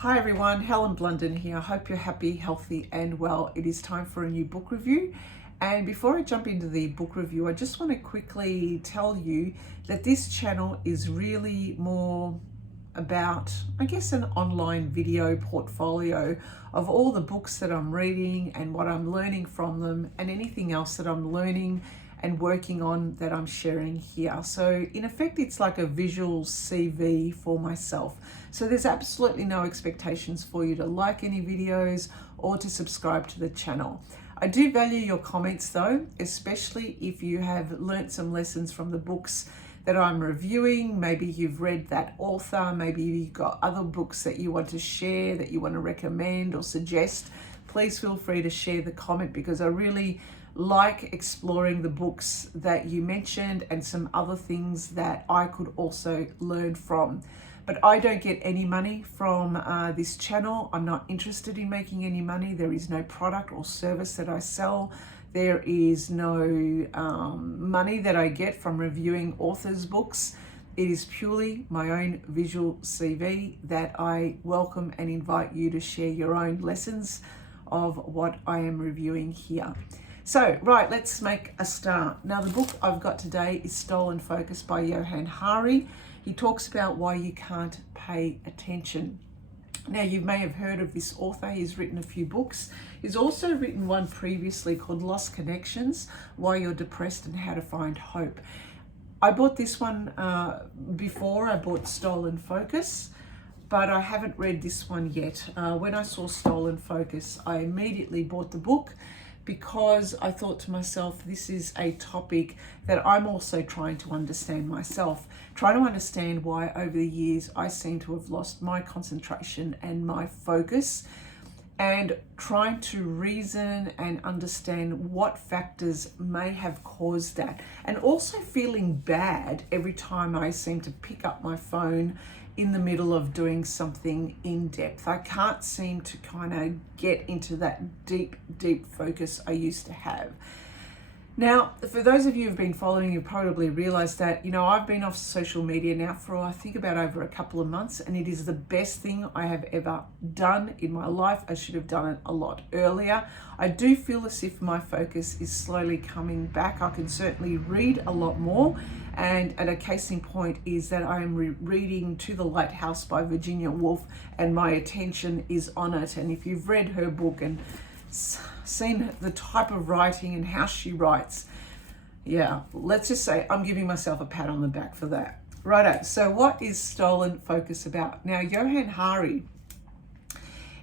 Hi everyone, Helen Blunden here. I hope you're happy, healthy and well. It is time for a new book review. And before I jump into the book review, I just want to quickly tell you that this channel is really more about, I guess, an online video portfolio of all the books that I'm reading and what I'm learning from them and anything else that I'm learning and working on that I'm sharing here. So in effect, it's like a visual CV for myself. So there's absolutely no expectations for you to like any videos or to subscribe to the channel. I do value your comments though, especially if you have learnt some lessons from the books that I'm reviewing. Maybe you've read that author, maybe you've got other books that you want to share, that you want to recommend or suggest. Please feel free to share the comment because I really like exploring the books that you mentioned and some other things that I could also learn from. But I don't get any money from this channel. I'm not interested in making any money. There is no product or service that I sell. There is no money that I get from reviewing authors' books. It is purely my own visual CV that I welcome and invite you to share your own lessons of what I am reviewing here. So, right, let's make a start. Now, the book I've got today is Stolen Focus by Johann Hari. He talks about why you can't pay attention. Now, you may have heard of this author. He's written a few books. He's also written one previously called Lost Connections, Why You're Depressed and How to Find Hope. I bought this one before I bought Stolen Focus, but I haven't read this one yet. When I saw Stolen Focus, I immediately bought the book because I thought to myself, this is a topic that I'm also trying to understand myself, trying to understand why over the years I seem to have lost my concentration and my focus, and trying to reason and understand what factors may have caused that, and also feeling bad every time I seem to pick up my phone in the middle of doing something in depth. I can't seem to kind of get into that deep focus I used to have. Now, for those of you who've been following, you probably realized that, I've been off social media now for, I think, about over a couple of months, and it is the best thing I have ever done in my life. I should have done it a lot earlier. I do feel as if my focus is slowly coming back. I can certainly read a lot more, and a case in point is that I am reading To the Lighthouse by Virginia Woolf, and my attention is on it. And if you've read her book and seen the type of writing and how she writes, yeah, let's just say I'm giving myself a pat on the back for that. Righto, so what is Stolen Focus about? Now, Johann Hari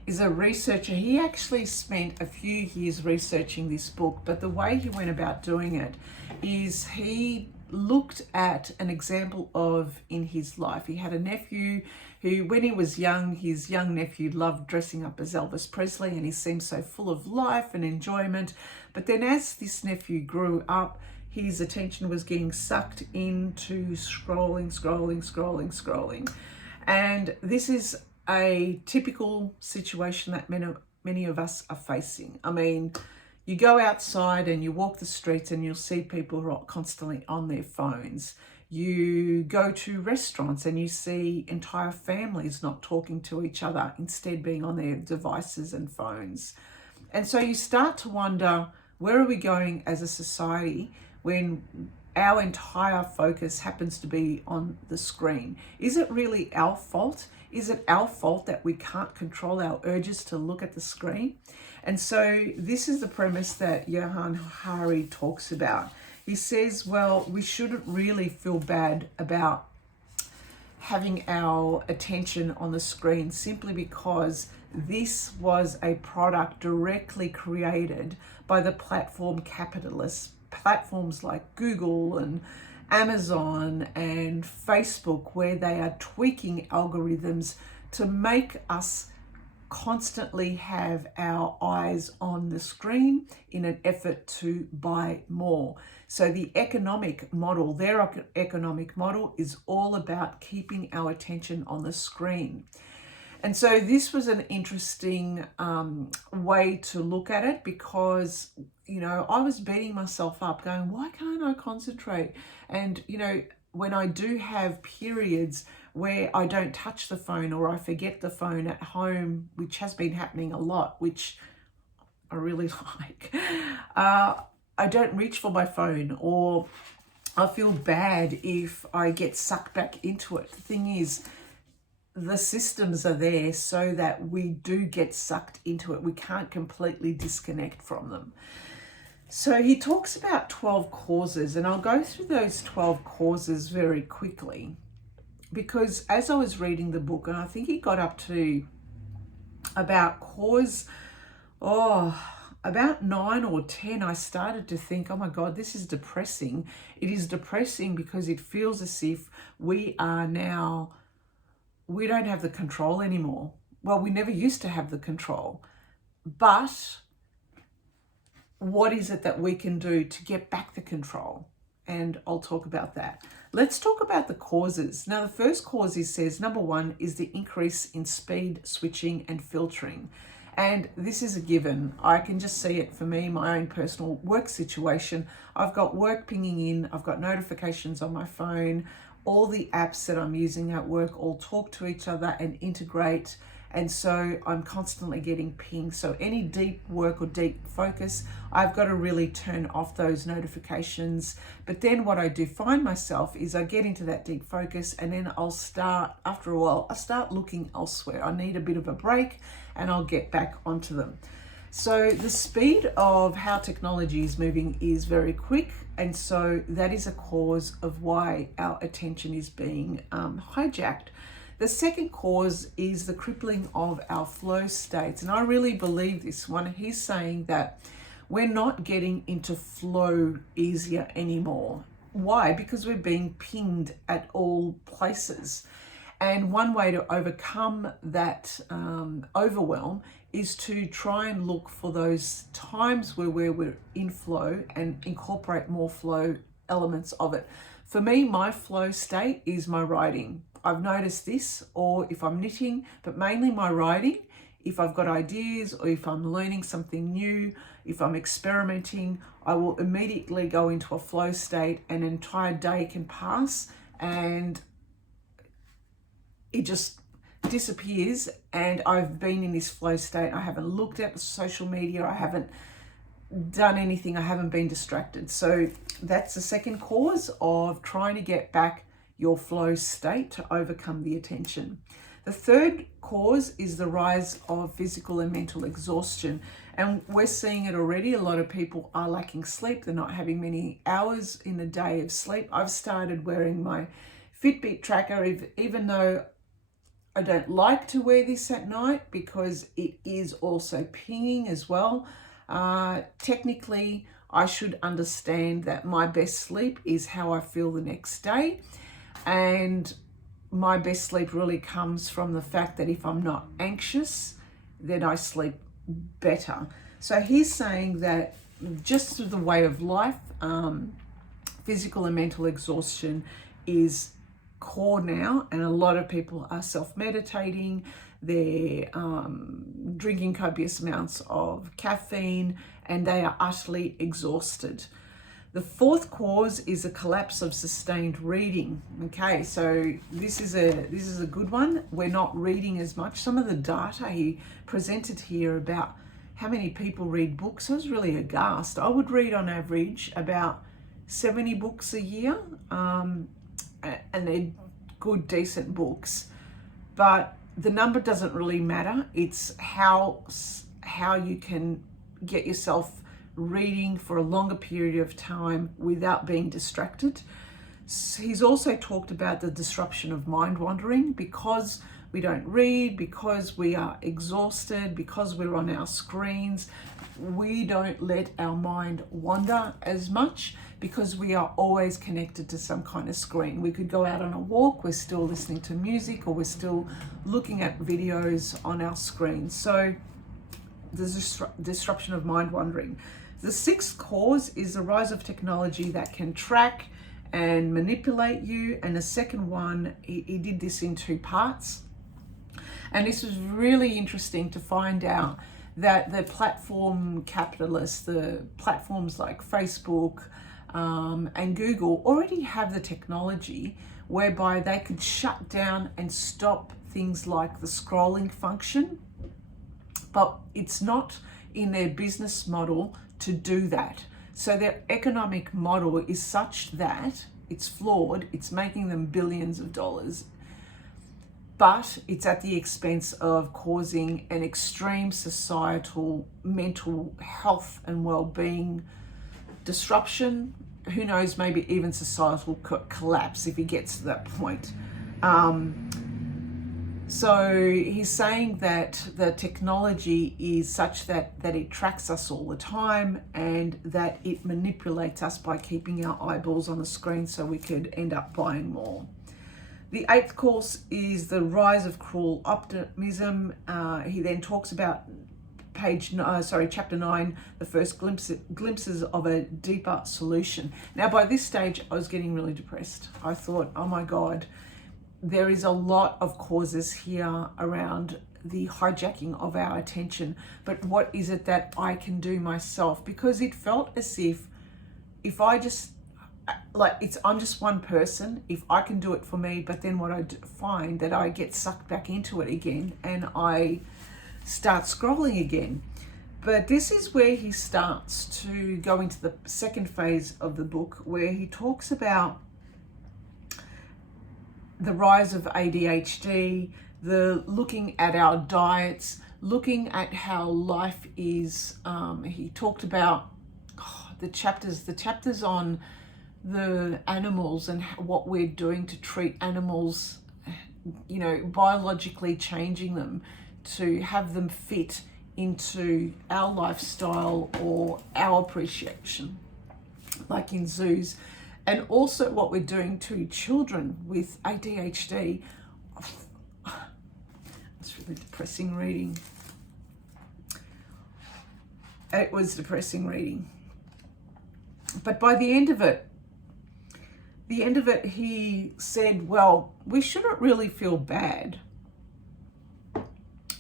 is a researcher. He actually spent a few years researching this book, but the way he went about doing it is he looked at an example of in his life. He had a nephew who, when he was young, his young nephew loved dressing up as Elvis Presley, and he seemed so full of life and enjoyment. But then as this nephew grew up, his attention was getting sucked into scrolling. And this is a typical situation that many of us are facing. I mean, you go outside and you walk the streets and you'll see people who are constantly on their phones. You go to restaurants and you see entire families not talking to each other, instead being on their devices and phones. And so you start to wonder, where are we going as a society when our entire focus happens to be on the screen? Is it really our fault? Is it our fault that we can't control our urges to look at the screen? And so this is the premise that Johann Hari talks about. He says, well, we shouldn't really feel bad about having our attention on the screen simply because this was a product directly created by the platform capitalists, platforms like Google and Amazon and Facebook, where they are tweaking algorithms to make us constantly have our eyes on the screen in an effort to buy more. So the economic model, their economic model, is all about keeping our attention on the screen. And so this was an interesting way to look at it because, I was beating myself up going, why can't I concentrate? And, when I do have periods where I don't touch the phone or I forget the phone at home, which has been happening a lot, which I really like, I don't reach for my phone, or I feel bad if I get sucked back into it. The thing is, the systems are there so that we do get sucked into it. We can't completely disconnect from them. So he talks about 12 causes, and I'll go through those 12 causes very quickly, because as I was reading the book, and I think he got up to about about 9 or 10, I started to think, oh my God, this is depressing. It is depressing because it feels as if we don't have the control anymore. Well, we never used to have the control, but what is it that we can do to get back the control? And I'll talk about that. Let's talk about the causes. Now, the first cause, he says, number 1 is the increase in speed, switching, and filtering. And this is a given. I can just see it for me, my own personal work situation. I've got work pinging in, I've got notifications on my phone, all the apps that I'm using at work all talk to each other and integrate. And so I'm constantly getting pinged. So any deep work or deep focus, I've got to really turn off those notifications. But then what I do find myself is I get into that deep focus, and then after a while, I start looking elsewhere. I need a bit of a break, and I'll get back onto them. So the speed of how technology is moving is very quick. And so that is a cause of why our attention is being hijacked. The second cause is the crippling of our flow states. And I really believe this one. He's saying that we're not getting into flow easier anymore. Why? Because we're being pinged at all places. And one way to overcome that overwhelm is to try and look for those times where we're in flow and incorporate more flow elements of it. For me, my flow state is my writing. I've noticed this, or if I'm knitting, but mainly my writing. If I've got ideas, or if I'm learning something new, if I'm experimenting, I will immediately go into a flow state, and an entire day can pass and it just disappears, and I've been in this flow state. I haven't looked at social media, I haven't done anything, I haven't been distracted. So that's the second cause of trying to get back your flow state to overcome the attention. The third cause is the rise of physical and mental exhaustion. And we're seeing it already. A lot of people are lacking sleep. They're not having many hours in a day of sleep. I've started wearing my Fitbit tracker, even though I don't like to wear this at night because it is also pinging as well. Technically, I should understand that my best sleep is how I feel the next day. And my best sleep really comes from the fact that if I'm not anxious, then I sleep better. So he's saying that just through the way of life, physical and mental exhaustion is core now, and a lot of people are self-meditating, they're drinking copious amounts of caffeine, and they are utterly exhausted. The fourth cause is a collapse of sustained reading. Okay, so this is a good one. We're not reading as much. Some of the data he presented here about how many people read books, I was really aghast. I would read on average about 70 books a year, and they're good, decent books. But the number doesn't really matter. It's how you can get yourself reading for a longer period of time without being distracted. He's also talked about the disruption of mind wandering, because we don't read, because we are exhausted, because we're on our screens. We don't let our mind wander as much because we are always connected to some kind of screen. We could go out on a walk, we're still listening to music, or we're still looking at videos on our screen. So there's disruption of mind wandering. The sixth cause is the rise of technology that can track and manipulate you. And the second one, he did this in 2 parts. And this was really interesting to find out that the platform capitalists, the platforms like Facebook, and Google already have the technology whereby they could shut down and stop things like the scrolling function, but it's not in their business model to do that. So their economic model is such that it's flawed, it's making them billions of dollars, but it's at the expense of causing an extreme societal mental health and well-being disruption. Who knows, maybe even societal collapse if he gets to that point. So he's saying that the technology is such that it tracks us all the time, and that it manipulates us by keeping our eyeballs on the screen so we could end up buying more. The 8th course is the rise of cruel optimism. He then talks about chapter 9, the first glimpses of a deeper solution. Now, by this stage, I was getting really depressed. I thought, oh my God, there is a lot of causes here around the hijacking of our attention. But what is it that I can do myself? Because it felt as if I just, I'm just one person, if I can do it for me, but then what I find that I get sucked back into it again and I start scrolling again. But this is where he starts to go into the second phase of the book, where he talks about the rise of ADHD, the looking at our diets, looking at how life is. He talked about the chapters on the animals and what we're doing to treat animals, biologically changing them to have them fit into our lifestyle or our appreciation, like in zoos. And also what we're doing to children with ADHD. It's really depressing reading. It was depressing reading. But by the end of it, he said, well, we shouldn't really feel bad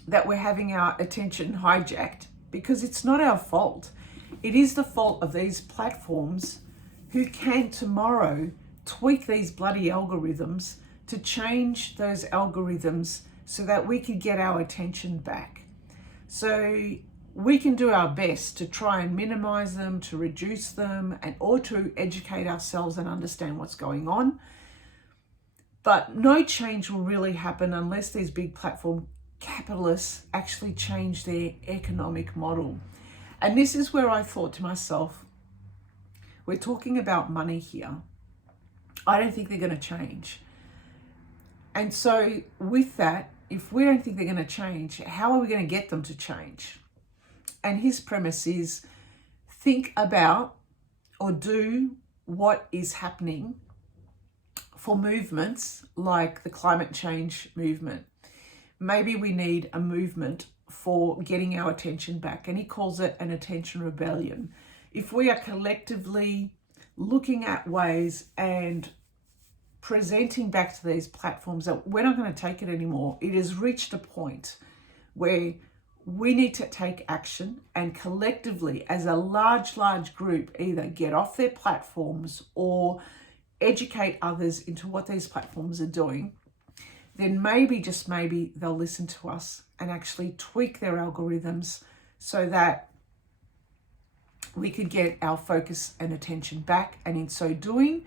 that we're having our attention hijacked, because it's not our fault. It is the fault of these platforms who can tomorrow tweak these bloody algorithms to change those algorithms so that we could get our attention back. So we can do our best to try and minimize them, to reduce them, or to educate ourselves and understand what's going on. But no change will really happen unless these big platform capitalists actually change their economic model. And this is where I thought to myself, we're talking about money here. I don't think they're going to change. And so with that, if we don't think they're going to change, how are we going to get them to change? And his premise is, think about or do what is happening for movements like the climate change movement. Maybe we need a movement for getting our attention back. And he calls it an attention rebellion. If we are collectively looking at ways and presenting back to these platforms that we're not going to take it anymore, it has reached a point where we need to take action and collectively, as a large group, either get off their platforms or educate others into what these platforms are doing. Then maybe, just maybe, they'll listen to us and actually tweak their algorithms so that we could get our focus and attention back. And in so doing,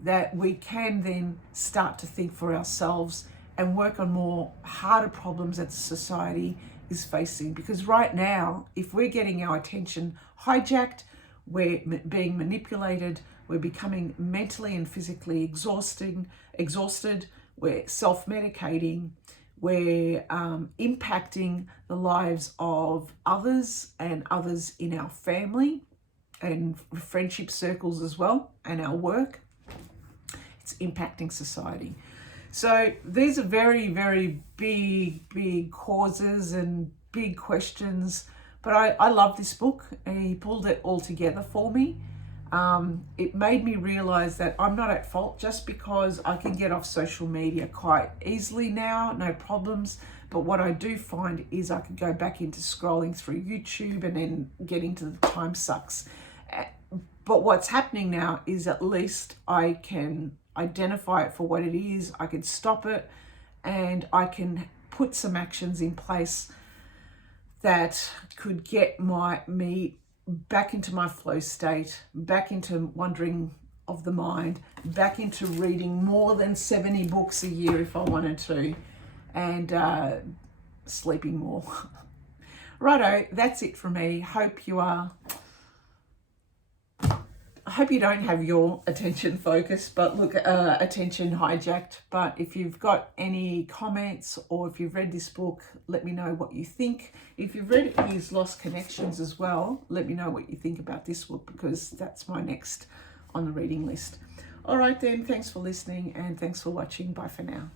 that we can then start to think for ourselves and work on more harder problems that society is facing. Because right now, if we're getting our attention hijacked, we're being manipulated, we're becoming mentally and physically exhausted, we're self-medicating, we're impacting the lives of others and others in our family and friendship circles as well, and our work. It's impacting society. So these are very, very big causes and big questions. But I love this book. He pulled it all together for me. It made me realize that I'm not at fault just because I can get off social media quite easily now, no problems. But what I do find is I can go back into scrolling through YouTube and then get into the time sucks. But what's happening now is at least I can identify it for what it is. I can stop it, and I can put some actions in place that could get me back into my flow state, back into wandering of the mind, back into reading more than 70 books a year if I wanted to, and sleeping more. Righto, that's it for me. I hope you don't have your attention focused, but look, attention hijacked. But if you've got any comments, or if you've read this book, let me know what you think. If you've read his Lost Connections as well, let me know what you think about this book, because that's my next on the reading list. All right then, thanks for listening and thanks for watching. Bye for now.